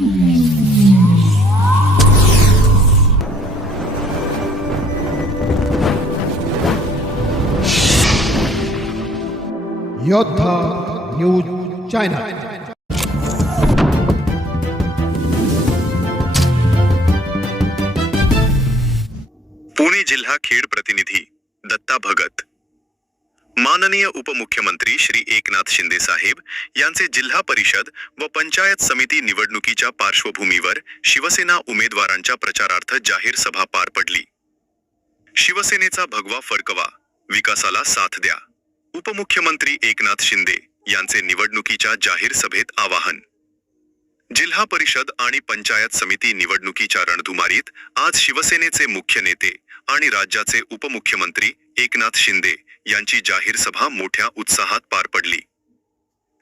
योद्धा news channel. Pune जिल्हा खेड प्रतिनिधी दत्ता भगत। माननीय उपमुख्यमंत्री श्री एकनाथ शिंदे साहेब यांचे जिल्हा परिषद व पंचायत समिती निवडणुकीच्या पार्श्वभूमीवर शिवसेना उमेदवारांच्या प्रचारार्थ जाहीर सभा पार पडली। शिवसेनेचा भगवा फडकवा, विकासाला साथ द्या, उपमुख्यमंत्री एकनाथ शिंदे यांचे निवडणुकीच्या जाहीर सभेत आवाहन। जिल्हा परिषद आणि पंचायत समिती निवडणुकीच्या रणधुमारीत आज शिवसेनेचे मुख्य नेते आणि राज्याचे उपमुख्यमंत्री एकनाथ शिंदे यांची जाहीर सभा मोठ्या उत्साहात पार पडली।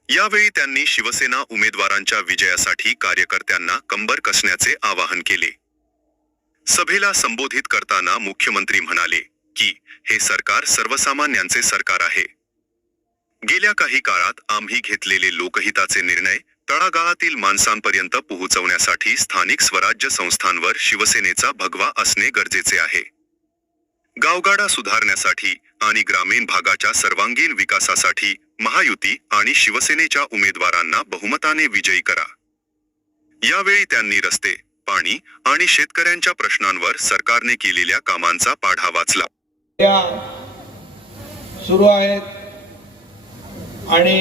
यावेळी त्यांनी शिवसेना उमेदवारांच्या विजयासाठी कार्यकर्त्यांना कंबर कसण्याचे आवाहन केले। सभेला संबोधित करताना मुख्यमंत्री म्हणाले की हे सरकार सर्वसामान्यांचे सरकार आहे। गेल्या काही काळात आम्ही घेतलेले लोकहिताचे निर्णय तळागाळातील माणसांपर्यंत पोहोचवण्यासाठी स्थानिक स्वराज्य संस्थांवर शिवसेनेचा भगवा असणे गरजेचे आहे। गावगाडा सुधारण्यासाठी आणि ग्रामीण भागाच्या सर्वांगीण विकासासाठी महायुती आणि शिवसेनेच्या उमेदवारांना बहुमताने विजयी करा। यावेळी त्यांनी रस्ते, पाणी आणि शेतकऱ्यांच्या प्रश्नांवर सरकारने केलेल्या कामांचा पाढा वाचला। सुरू आहेत आणि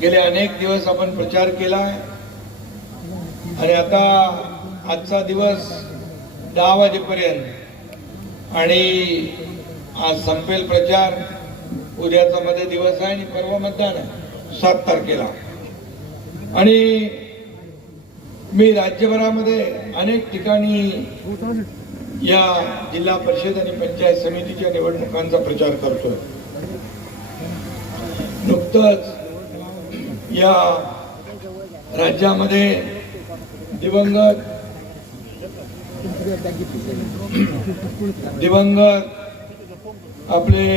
गेले अनेक दिवस आपण प्रचार केला आणि आता आजचा दिवस 10 वाजेपर्यंत आणि आज संपेल प्रचार। उद्याचा मध्ये दिवस आहे आणि परवा मतदान आहे 7 तारखेला। आणि मी राज्यभरामध्ये अनेक ठिकाणी या जिल्हा परिषद आणि पंचायत समितीच्या निवडणुकांचा प्रचार करतोय। नुकतंच या राज्यामध्ये दिवंगत आपले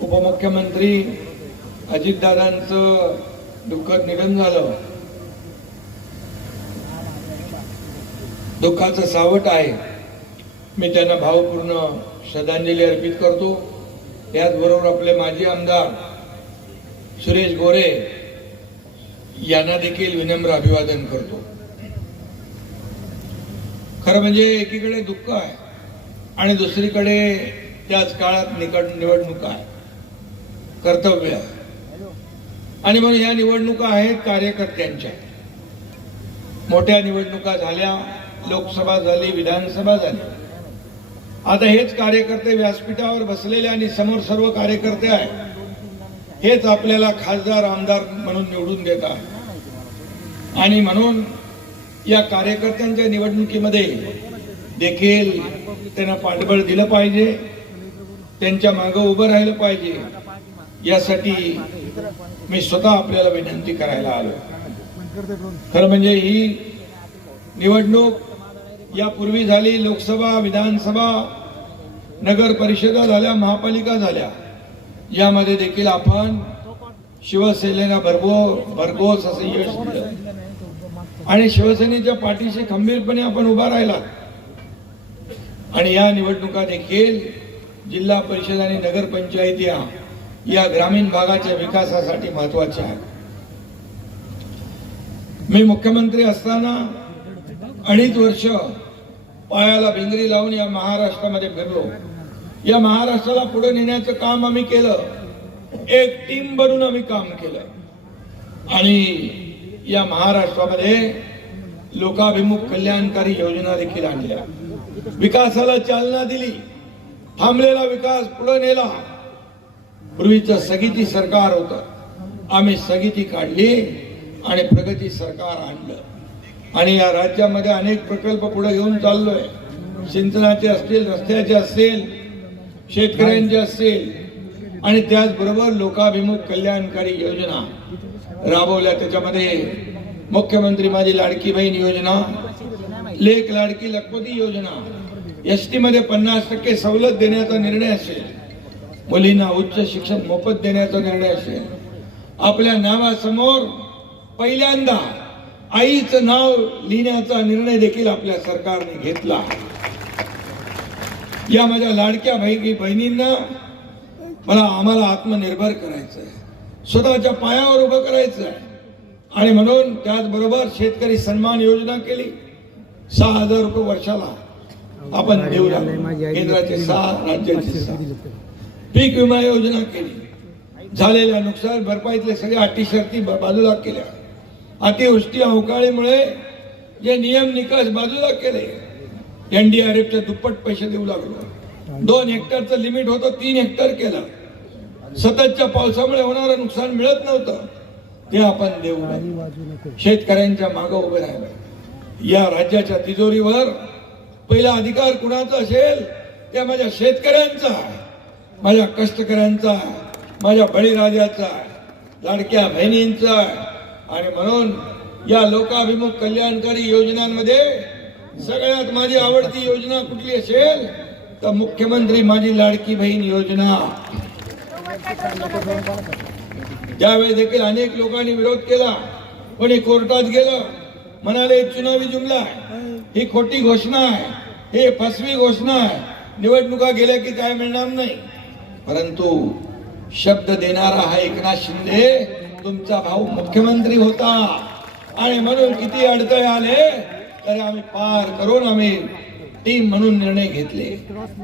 उपमुख्यमंत्री अजितदादांचं दुःखद निधन झालं। दुःखाचं सावट आहे। मी त्यांना भावपूर्ण श्रद्धांजली अर्पित करतो। याचबरोबर आपले माजी आमदार सुरेश गोरे यांना देखील विनम्र अभिवादन करतो। खरं म्हणजे एकीकडे दुःख आहे आणि दुसरीकडे त्याच काळात निवडणुका आहे, कर्तव्य आहे। आणि म्हणून या निवडणुका आहेत कार्यकर्त्यांच्या। मोठ्या निवडणुका झाल्या, लोकसभा झाली, विधानसभा झाली। आता हेच कार्यकर्ते व्यासपीठावर बसलेले आणि समोर सर्व कार्यकर्ते आहेत। हेच आपल्याला खासदार आमदार म्हणून निवडून देतात आणि म्हणून या कार्यकर्त्यांच्या निवडणुकीमध्ये देखील त्यांना पाठबळ दिलं पाहिजे, त्यांच्या मागे उभं राहिलं पाहिजे। यासाठी मी स्वतः आपल्याला विनंती करायला आलो। खरं म्हणजे ही निवडणूक यापूर्वी झाली, लोकसभा, विधानसभा, नगर परिषदा झाल्या, महापालिका झाल्या। यामध्ये देखील आपण शिवसेनेला भरघोस असं यश दिलं आणि शिवसेनेच्या पाठीशी खंबीरपणे आपण उभा राहिला। आणि या निवडणुका देखील जिल्हा परिषद आणि नगरपंचायती या ग्रामीण भागाच्या विकासासाठी महत्वाच्या आहेत। मी मुख्यमंत्री असताना 2.5 वर्ष पायाला भिंगरी लावून या महाराष्ट्रामध्ये फिरलो। या महाराष्ट्राला पुढे नेण्याचं काम आम्ही केलं, एक टीम बनून आम्ही काम केलं आणि या महाराष्ट्रामध्ये लोकाभिमुख कल्याणकारी योजना देखील आणल्या, विकासाला चालना दिली, थांबलेला विकास पुढे नेला। पूर्वीचं स्थगिती सरकार होतं, आम्ही स्थगिती काढली आणि प्रगती सरकार आणलं आणि या राज्यामध्ये अनेक प्रकल्प पुढे घेऊन चाललोय। सिंचनाचे असतील, रस्त्याचे असतील, शेतकऱ्यांचे असतील आणि त्याचबरोबर लोकाभिमुख कल्याणकारी योजना राबवल्या। त्याच्यामध्ये मुख्यमंत्री माझी लाडकी बहीण योजना, लेक लाडकी लखपती योजना, एसटी मध्ये 50% सवलत देण्याचा निर्णय असेल, मुलींना उच्च शिक्षण मोफत देण्याचा निर्णय असेल, आपल्या नावासमोर पहिल्यांदा आईचं नाव लिहिण्याचा निर्णय देखील आपल्या सरकारने घेतला. या माझ्या लाडक्या बहिणींना आम्हाला आत्मनिर्भर करायचं आहे, स्वतःच्या पायावर उभं करायचं आहे. आणि म्हणून त्याचबरोबर शेतकरी सन्मान योजना केली. 6,000 रुपये वर्षाला आपण देऊ लागलो, केंद्राचे 6, राज्याचे 6. पीक विमा योजना केली. झालेल्या नुकसान भरपाईतले सगळे अटी शर्ती बाजूला केल्या. अतिवृष्टी अवकाळीमुळे जे नियम निकष बाजूला केले. NDRFच्या दुप्पट पैसे देऊ लागलो. 2 हेक्टरचं लिमिट होतं, 3 हेक्टर केलं. सततच्या पावसामुळे होणारं नुकसान मिळत नव्हतं, ते आपण देऊ लागलो. शेतकऱ्यांच्या मागे उभे राहिलो. या राज्याच्या तिजोरीवर पहिला अधिकार कुणाचा असेल? त्या माझ्या शेतकऱ्यांचा, माझ्या कष्टकऱ्यांचा, माझ्या बळीराजाचा, लाडक्या बहिणींचा. आणि म्हणून या लोकाभिमुख कल्याणकारी योजनांमध्ये सगळ्यात माझी आवडती योजना कुठली असेल तर मुख्यमंत्री माझी लाडकी बहीण योजना. त्यावेळी देखील अनेक लोकांनी विरोध केला, कोणी कोर्टात गेलं, म्हणाले चुनावी जुमला आहे, ही खोटी घोषणा आहे, हे फसवी घोषणा आहे, निवडणुका गेल्या की काय मिळणार नाही. परंतु शब्द देणारा हा एकनाथ शिंदे तुमचा भाऊ मुख्यमंत्री होता. आणि म्हणून किती अडथळे आले तरी आम्ही पार करून आम्ही टीम म्हणून निर्णय घेतले.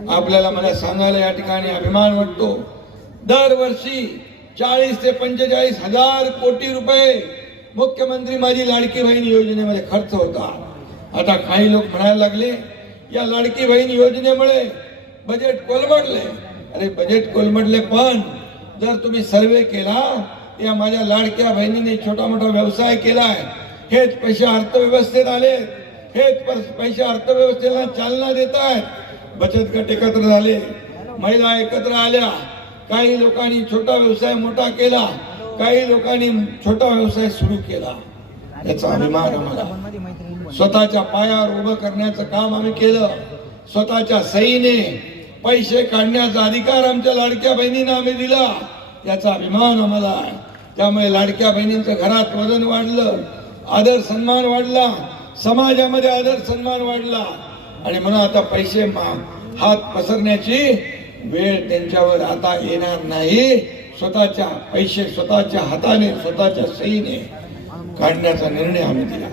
आपल्याला मला सांगायला या ठिकाणी अभिमान वाटतो, दरवर्षी 40 ते 45 हजार कोटी रुपये मुख्यमंत्री माझी लाडकी बहीण योजनेमध्ये खर्च होता. आता काही लोक म्हणायला लागले या लाडकी बहीण योजनेमुळे बजेट कोलमडले. अरे बजेट कोलमडले, पण जर तुम्ही सर्वे केला या माझ्या लाडक्या बहिणीने छोटा मोठा व्यवसाय केलाय, हेच पैसे अर्थव्यवस्थेत आले, हेच पैसे अर्थव्यवस्थेला चालना देत आहेत. बचत गट एकत्र झाले, महिला एकत्र आल्या, काही लोकांनी छोटा व्यवसाय मोठा केला, काही लोकांनी छोटा व्यवसाय सुरू केला. याचा अभिमान आम्हाला. स्वतःच्या पायावर उभं करण्याचं काम आम्ही केलं. स्वतःच्या सहीने पैसे काढण्याचा अधिकार आमच्या लाडक्या बहिणींना आम्ही दिला. याचा अभिमान आम्हाला आहे. त्यामुळे लाडक्या बहिणींचं घरात वजन वाढलं, आदर सन्मान वाढला, समाजामध्ये आदर सन्मान वाढला. आणि म्हणून आता पैसे हात पसरण्याची वेळ त्यांच्यावर आता येणार नाही. स्वतःच्या पैसे स्वतःच्या हाताने स्वतःच्या सहीने काढण्याचा निर्णय आम्ही दिला.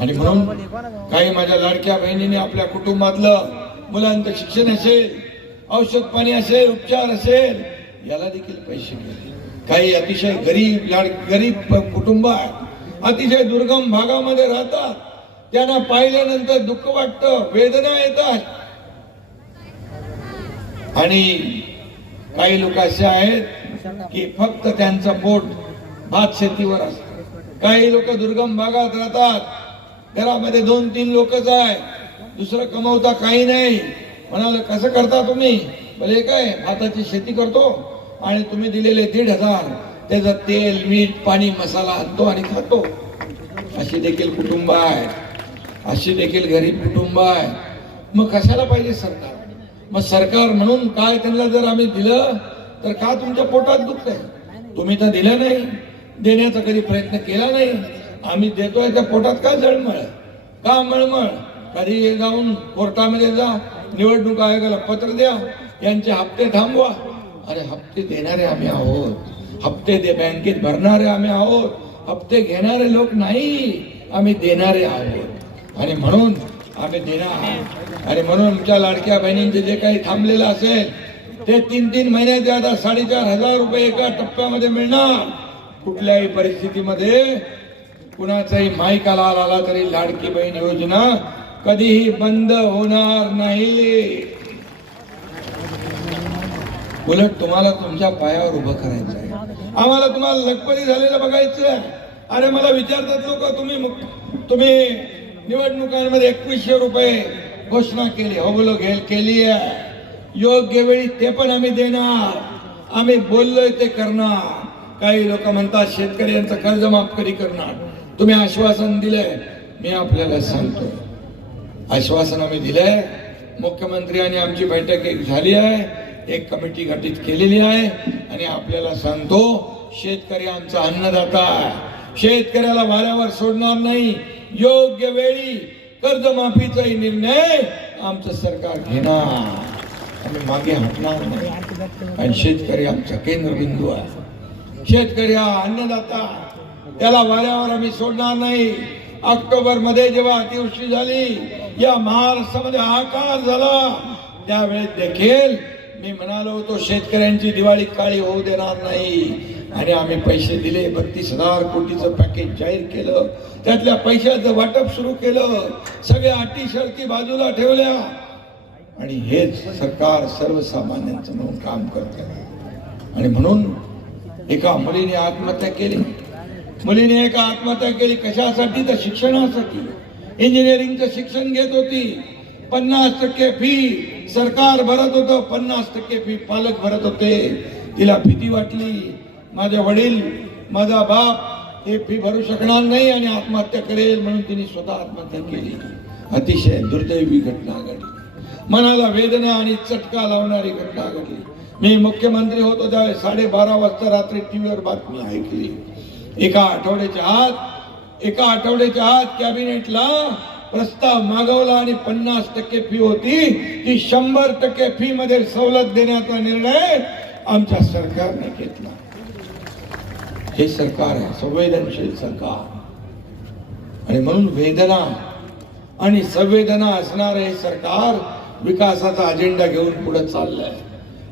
आणि म्हणून काही माझ्या लाडक्या बहिणीने आपल्या कुटुंबातलं मुलांचं शिक्षण असेल, औषध पाणी असेल, उपचार असेल, याला देखील पैसे दिले. काही अतिशय गरीब कुटुंब आहेत, अतिशय दुर्गम भागामध्ये राहतात, त्यांना पाहिल्यानंतर दुःख वाटतं, वेदना येतात. आणि काही लोक असे आहेत की फक्त त्यांचं पोट भात शेतीवर असतं. काही लोक दुर्गम भागात राहतात, घरामध्ये 2-3 लोकच आहे, दुसरं कमवता काही नाही. म्हणाले कसं करता तुम्ही? भले काय भाताची शेती करतो आणि तुम्ही दिलेले 1,500 त्याचं तेल, मीठ, पाणी, मसाला आणतो आणि खातो. अशी देखील कुटुंब आहे, अशी देखील गरीब कुटुंब आहे. मग कशाला पाहिजे सरकार? मग सरकार म्हणून काय त्यांना जर आम्ही दिलं तर का तुमच्या पोटात दुखत आहे? तुम्ही तर दिलं नाही, देण्याचा कधी प्रयत्न केला नाही. आम्ही देतोय त्या पोटात का जळमळ, का मळमळ? कधी जाऊन कोर्टामध्ये जा, निवडणूक आयोगाला पत्र द्या, यांचे हप्ते थांबवा. अरे हप्ते देणारे आम्ही आहोत, हप्ते बँकेत भरणारे आम्ही आहोत, हप्ते घेणारे लोक नाही, आम्ही देणारे आहोत. आणि म्हणून आम्ही देणार. आणि म्हणून आमच्या लाडक्या बहिणींचे जे काही थांबलेलं असेल ते 3-3 महिन्याचे आता 4,500 रुपये एका टप्प्यामध्ये मिळणार. कुठल्याही परिस्थितीमध्ये कुणाचाही माईकाला आला तरी लाडकी बहीण योजना कधीही बंद होणार नाही. उलट तुम्हाला तुमच्या पायावर उभं करायचं आहे. आम्हाला तुम्हाला लखपती झालेलं बघायचं आहे. अरे मला विचारतात लोक, तुम्ही निवडणुकांमध्ये 2100 रुपये घोषणा केली, हो बोलो केली आहे. योग्य वेळी ते पण आम्ही देणार, आम्ही बोललोय ते करणार. काही लोक म्हणतात शेतकऱ्यांचं कर्ज माफ कधी करणार. तुम्ही आश्वासन दिलंय, मी आपल्याला सांगतो आश्वासन आम्ही दिलंय. मुख्यमंत्री आणि आमची बैठक एक झाली आहे, एक कमिटी गठीत केलेली आहे. आणि आपल्याला सांगतो शेतकरी आमचा अन्नदाता आहे, शेतकऱ्याला वाऱ्यावर सोडणार नाही. योग्य वेळी कर्जमाफीचाही निर्णय आमचं सरकार घेणार. आम्ही मागे हटणार नाही. आणि शेतकरी आमचा केंद्रबिंदू आहे. शेतकरी हा अन्नदाता, त्याला वाऱ्यावर आम्ही सोडणार नाही. ऑक्टोबर मध्ये जेव्हा अतिवृष्टी झाली, या महाराष्ट्रामध्ये हाहाकार झाला, त्यावेळेस देखील मी म्हणालो होतो शेतकऱ्यांची दिवाळी काळी होऊ देणार नाही. आणि आम्ही पैसे दिले. 32,000 कोटीचं पॅकेज जाहीर केलं. त्यातल्या पैशाचं वाटप सुरू केलं. सगळ्या अटी शर्ती बाजूला ठेवल्या. आणि हेच सरकार सर्वसामान्यांचं म्हणून काम करते. आणि म्हणून एका मुलीने आत्महत्या केली. मुलीने एका आत्महत्या केली. कशासाठी? तर शिक्षणासाठी. इंजिनिअरिंगचं शिक्षण घेत होती. 50% फी सरकार भरत होतं, 50% फी पालक भरत होते. तिला भीती वाटली, माझे वडील, माझा बाप हे फी भरू शकणार नाही आणि आत्महत्या करेल, म्हणून तिने स्वतः आत्महत्या केली. अतिशय दुर्दैवी घटना घडली. मनाला वेदना आणि चटका लावणारी घटना घडली. मी मुख्यमंत्री होतो त्यावेळेस 12:30 वाजता रात्री टीव्हीवर बातमी ऐकली. एका आठवड्याच्या आत कॅबिनेटला प्रस्ताव मागवला आणि 50% फी होती ती 100% फी मध्ये सवलत देण्याचा निर्णय आमच्या सरकारने घेतला. हे सरकार आहे संवेदनशील सरकार. आणि म्हणून वेदना आणि संवेदना असणारे हे सरकार विकासाचा अजेंडा घेऊन पुढे चाललंय.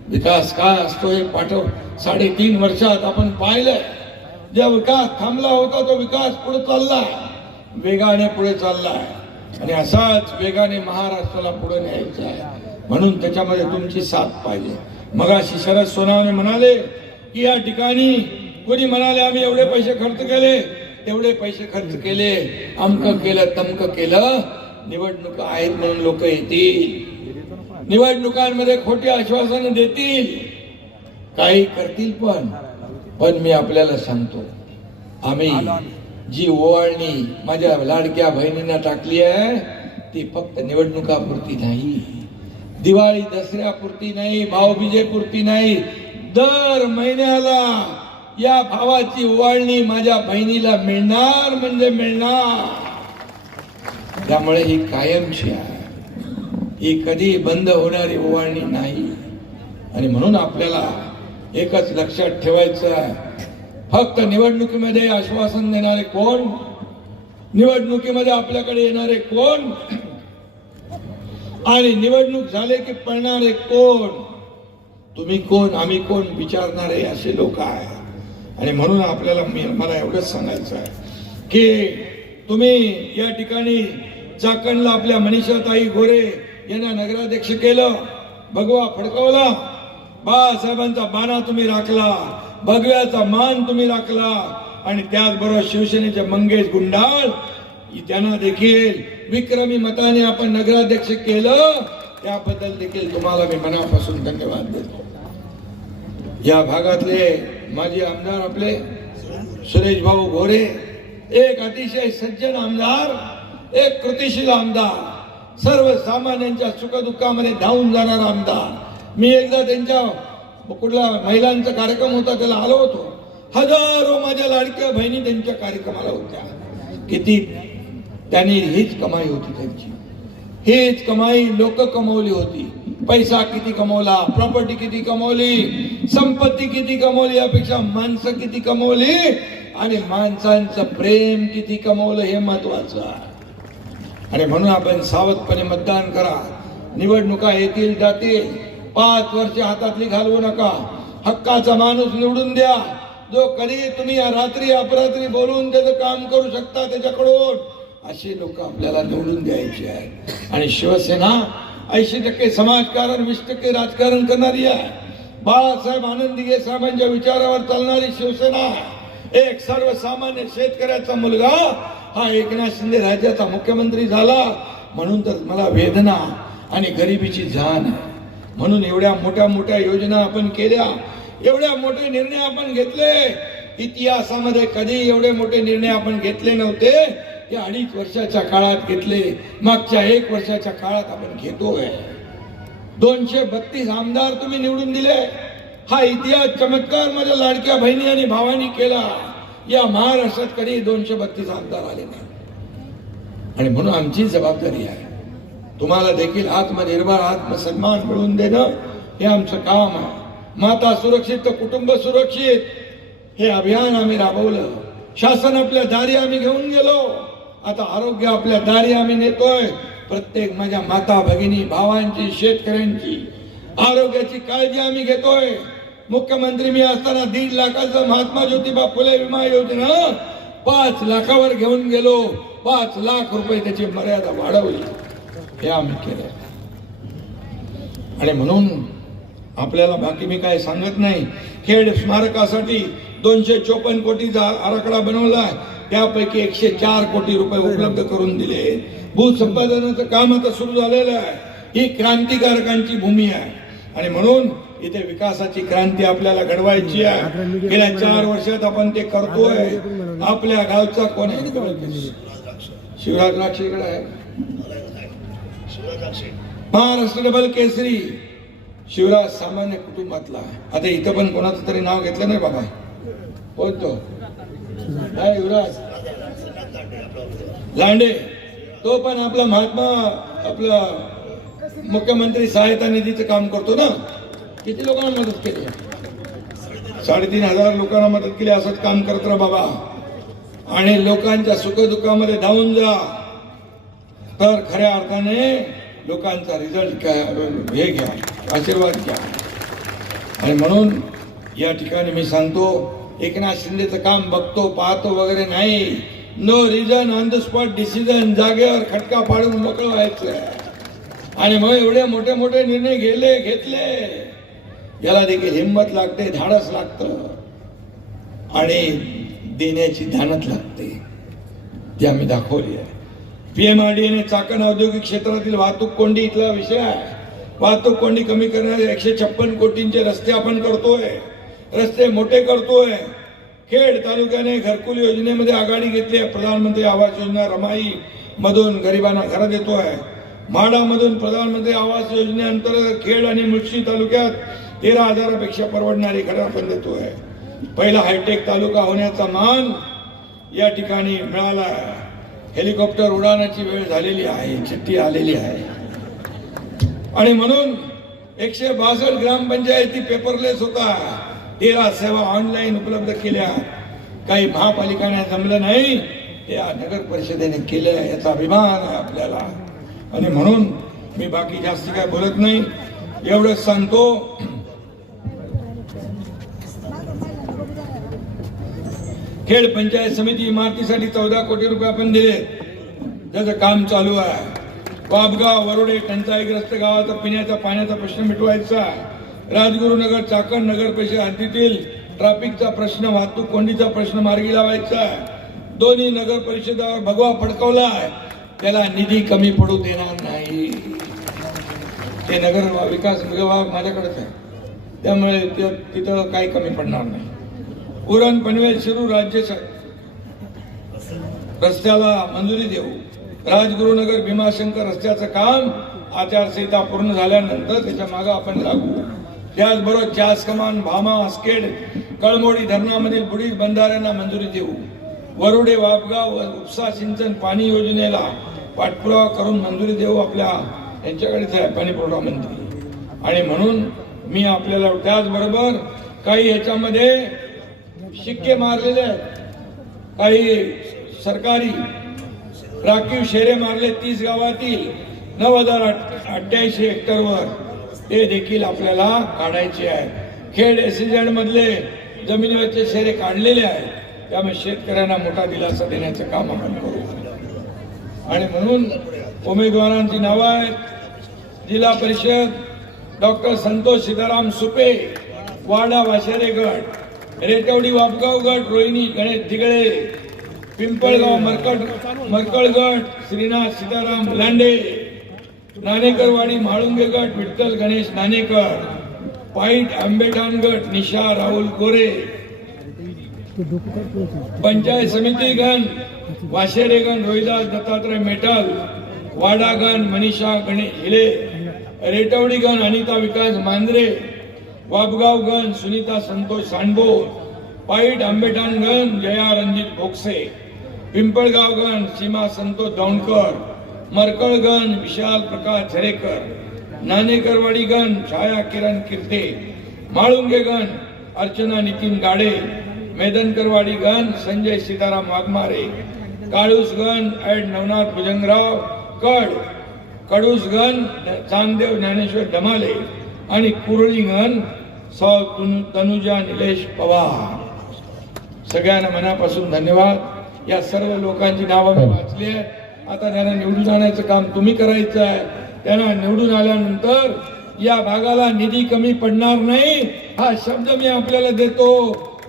विकास काय असतो हे 3.5 वर्षात आपण पाहिलंय. ज्या विकास थांबला होता तो विकास पुढे चाललाय, वेगाने पुढे चाललाय. आणि असाच वेगाने महाराष्ट्राला पुढे न्यायचं आहे. म्हणून त्याच्यामध्ये तुमची साथ पाहिजे. मगाशी शरद सोनवणे म्हणाले की या ठिकाणी कोणी म्हणाले आम्ही एवढे पैसे खर्च केले, तेवढे पैसे खर्च केले, अमकं केलं तमकं केलं. निवडणुका आहेत म्हणून लोक येतील, निवडणुकांमध्ये खोटी आश्वासनं देतील, काही करतील. पण मी आपल्याला सांगतो, आम्ही जी ओवाळणी माझ्या लाडक्या बहिणींना टाकली आहे ती फक्त निवडणुकापुरती नाही, दिवाळी दसऱ्यापुरती नाही, भाऊबीजेपुरती नाही. दर महिन्याला या भावाची ओवाळणी माझ्या बहिणीला मिळणार म्हणजे मिळणार. त्यामुळे ही कायमची आहे, ही कधी बंद होणारी ओवाळणी नाही. आणि म्हणून आपल्याला एकच लक्षात ठेवायचं आहे, फक्त निवडणुकीमध्ये आश्वासन देणारे कोण, निवडणुकीमध्ये आपल्याकडे येणारे कोण आणि निवडणूक झाले की पळणारे कोण, तुम्ही कोण आम्ही कोण विचारणारे असे लोक आहेत. आणि म्हणून आपल्याला मला एवढंच सांगायचं आहे की तुम्ही या ठिकाणी चाकणला आपल्या मनीषाताई गोरे यांना नगराध्यक्ष केलं, भगवा फडकवला, बाळासाहेबांचा बाणा तुम्ही राखला, भगव्याचा मान तुम्ही राखला. आणि त्याचबरोबर शिवसेनेचे मंगेश गुंडाळ त्यांना देखील विक्रमी मताने आपण नगराध्यक्ष केलं. त्याबद्दल देखील तुम्हाला मी मनापासून धन्यवाद देतो. या भागातले माजी आमदार आपले सुरेश भाऊ गोरे एक अतिशय सज्जन आमदार, एक कृतिशील आमदार, सर्वसामान्यांच्या सुखदुःखामध्ये धावून जाणारा आमदार. मी एकदा त्यांच्या कुठला महिलांचा कार्यक्रम होता त्याला आलो होतो. हजारो माझ्या लाडक्या बहिणी त्यांच्या कार्यक्रमाला होत्या. किती त्यांनी हीच कमाई होती त्यांची, हीच कमाई लोक कमवली होती. पैसा किती कमवला, प्रॉपर्टी किती कमवली, संपत्ती किती कमवली, यापेक्षा माणसं किती कमवली आणि माणसांचं प्रेम किती कमवलं हे महत्वाचं आहे. आणि म्हणून आपण सावधपणे मतदान करा. निवडणुका येतील जातील, 5 वर्ष हातातली घालवू नका. हक्काचा माणूस निवडून द्या, जो कधी तुम्ही रात्री अपरात्री बोलून त्याचं काम करू शकता त्याच्याकडून. असे लोक आपल्याला निवडून द्यायचे आहेत. आणि शिवसेना 80% समाजकारण, 20% राजकारण करणारी आहे. बाळासाहेब आनंदीगे साहेबांच्या विचारावर चालणारी शिवसेना, एक सर्वसामान्य शेतकऱ्याचा मुलगा हा एकनाथ शिंदे राज्याचा मुख्यमंत्री झाला. म्हणून तर मला वेदना आणि गरिबीची जाण आहे. म्हणून एवढ्या मोठ्या मोठ्या योजना आपण केल्या, एवढ्या मोठे निर्णय आपण घेतले. इतिहासामध्ये कधी एवढे मोठे निर्णय आपण घेतले नव्हते. ते 2.5 वर्षाच्या काळात घेतले, मागच्या 1 वर्षाच्या काळात आपण घेतोय. 232 आमदार तुम्ही निवडून दिले. हा इतिहास चमत्कार माझ्या लाडक्या बहिणी आणि भावांनी केला. या महाराष्ट्रात कधी 232 आमदार आले नाही. आणि म्हणून आमची जबाबदारी आहे तुम्हाला देखील आत्मनिर्भर आत्मसन्मान मिळवून देणं हे आमचं काम आहे. माता सुरक्षित तर कुटुंब सुरक्षित हे अभियान आम्ही राबवलं. शासन आपल्या दारी आम्ही घेऊन गेलो. आता आरोग्य आपल्या दारी आम्ही नेतोय. प्रत्येक माझ्या माता भगिनी भावांची शेतकऱ्यांची आरोग्याची काळजी आम्ही घेतोय. मुख्यमंत्री मी असताना 1.5 लाखाचं महात्मा ज्योतिबा फुले विमा योजना 5 लाखावर घेऊन गेलो. 5 लाख रुपये त्याची मर्यादा वाढवली. हे आम्ही केलं. आणि म्हणून आपल्याला बाकी मी काय सांगत नाही. खेड स्मारकासाठी 254 कोटीचा आराखडा बनवला. त्यापैकी 104 कोटी रुपये उपलब्ध करून दिले. भूसंपादनाचं काम आता सुरू झालेलं आहे. ही क्रांतिकारकांची भूमी आहे. आणि म्हणून इथे विकासाची क्रांती आपल्याला घडवायची आहे. गेल्या 4 वर्षात आपण ते करतोय. आपल्या गावचा कोण आहे? शिवराज द्राक्षेकडे आहे. महाराष्ट्र डबल केसरी शिवराज सामान्य कुटुंबातला. आता इथं पण कोणाचं तरी नाव घेतलं नाही बाबा. कोणतो युवराज लांडे. तो पण आपला महात्मा आपला मुख्यमंत्री सहायता निधीचं काम करतो ना. किती लोकांना मदत केली? 3,500 लोकांना मदत केली. असंच काम करत राहा बाबा. आणि लोकांच्या सुखदुःखामध्ये धावून जा. तर खऱ्या अर्थाने लोकांचा रिझल्ट काय हे घ्या, आशीर्वाद घ्या. आणि म्हणून या ठिकाणी मी सांगतो एकनाथ शिंदेचं काम बघतो पाहतो वगैरे नाही. No reason on the spot decision. जागेवर खटका पाडून मोकळं व्हायचं. आणि मग एवढे मोठे मोठे निर्णय घेतले. याला देखील हिंमत लागते, धाडस लागतं आणि देण्याची धानत लागते. ती आम्ही दाखवली आहे. PMRDA चाकण औद्योगिक क्षेत्रातील वाहतूक कोंडी इथला विषय आहे. वाहतूक कोंडी कमी करणारे 156 कोटींचे रस्ते आपण करतोय. रस्ते मोठे करतोय. खेड तालुक्याने घरकुल योजनेमध्ये आघाडी घेतली आहे. प्रधानमंत्री आवास योजना रमाई मधून गरिबांना घरं देतोय. म्हाडामधून प्रधानमंत्री आवास योजनेअंतर्गत खेड आणि मुळशी तालुक्यात 13,000पेक्षा परवडणारी घरं आपण देतोय. पहिला हायटेक तालुका होण्याचा मान या ठिकाणी मिळाला. हेलिकॉप्टर उडाणाची वेळ झालेली आहे. चिठ्ठी आलेली आहे. आणि म्हणून 162 ग्रामपंचायती पेपरलेस होता. 13 सेवा ऑनलाईन उपलब्ध केल्या. काही महापालिकांना जमलं नाही. त्या नगर परिषदेने केलं. याचा अभिमान आहे आपल्याला. आणि म्हणून मी बाकी जास्त काय बोलत नाही. एवढंच सांगतो खेड पंचायत समिती इमारतीसाठी 14 कोटी रुपये आपण दिले. त्याचं काम चालू आहे. वापगाव वरोडे टंचाईग्रस्त गावाचा पिण्याचा पाण्याचा प्रश्न मिटवायचा. राजगुरुनगर चाकण नगर परिषद हद्दीतील ट्रॅफिकचा प्रश्न वाहतूक कोंडीचा प्रश्न मार्गी लावायचा. दोन्ही नगर परिषदावर भगवा फडकवला आहे. त्याला निधी कमी पडू देणार नाही. ते नगर विकास विभाग माझ्याकडेच आहे. त्यामुळे तिथं काही कमी पडणार नाही. उरण पनवेल शिरूर राज्य रस्त्याला मंजुरी देऊ. राजगुरुनगर भीमाशंकर रस्त्याचं काम आचारसंहिता पूर्ण झाल्यानंतर त्याच्या मागे आपण लागू. त्याचबरोबर चास कमान भामा आस्केड कळमोडी धरणामधील बुडीत बंधाऱ्यांना मंजुरी देऊ. वरोडे वापगाव उपसा सिंचन पाणी योजनेला पाठपुरावा करून मंजुरी देऊ. आपल्या यांच्याकडेच आहे पाणी पुरवठा मंत्री. आणि म्हणून मी आपल्याला त्याचबरोबर काही याच्यामध्ये शिक्के मारलेले आहेत. काही सरकारी राखीव शेरे मारले 30 गावातील 9,088 हेक्टरवर. ते देखील आपल्याला काढायचे आहे. खेड SEZ मधले जमिनीवरचे शेरे काढलेले आहेत. त्यामुळे शेतकऱ्यांना मोठा दिलासा देण्याचं काम आपण करू. आणि म्हणून उमेदवारांची नावं आहेत. जिल्हा परिषद डॉक्टर संतोष सीताराम सुपे वाडा वाशेरे गट, रेटवडी वापगाव गट रोहिणी गणेश दिगळे, पिंपळगाव मरकळ गट श्रीनाथ सीताराम लांडे, नाणेकरवाडी म्हाळुंगे गट विठ्ठल गणेश नाणेकर, पाईट आंबेठाण गट निशा राहुल गोरे, पंचायत समिती गण वाशेरे गण रोहिदास दत्तात्रय मेटल, वाडा गण मनीषा गणेश हिले, रेटवडी गण अनिता विकास मांजरे, वापगाव गण सुनीता संतोष सांडबो, पाईट आंबेठाणगण जया रणजित भोगसे, पिंपळगावगण सीमा संतोष दौंडकर, मरकळगण विशाल प्रकाश झरेकर, नाणेकरवाडीगण छाया किरण किर्ते, माळुंगेगण अर्चना नितीन गाडे, मेदनकरवाडीगण संजय सीताराम वाघमारे, काळूसगण ऍड नवनाथ भुजंगराव कडूसगण चांगदेव ज्ञानेश्वर धमाले आणि कुरळीगण सौ तनुजा निलेश पवार. सगळ्यांना मनापासून धन्यवाद. या सर्व लोकांची नावं मी वाचली आहेत. आता त्यांना निवडून आणायचं काम तुम्ही करायचं आहे. त्यांना निवडून आल्यानंतर या भागाला निधी कमी पडणार नाही हा शब्द मी आपल्याला देतो.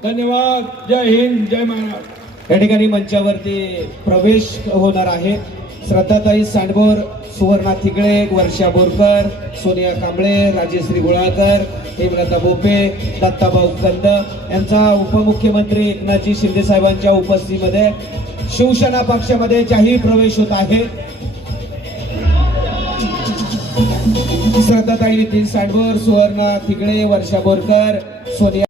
धन्यवाद. जय हिंद, जय महाराष्ट्र. या ठिकाणी मंचावरती प्रवेश होणार आहे. श्रद्धाताई सांडभोर, सुवर्णा थिगळे, वर्षा बोरकर, सोनिया कांबळे, राजेश्री गुळाकर, हेमलता बोपे, दत्ताभाऊ कंद यांचा उपमुख्यमंत्री एकनाथजी शिंदे साहेबांच्या उपस्थितीमध्ये शिवसेना पक्षामध्ये जाहीर प्रवेश होत आहे. श्रद्धाताई नितीन सांडभोर, सुवर्णा थिगळे, वर्षा बोरकर, सोनिया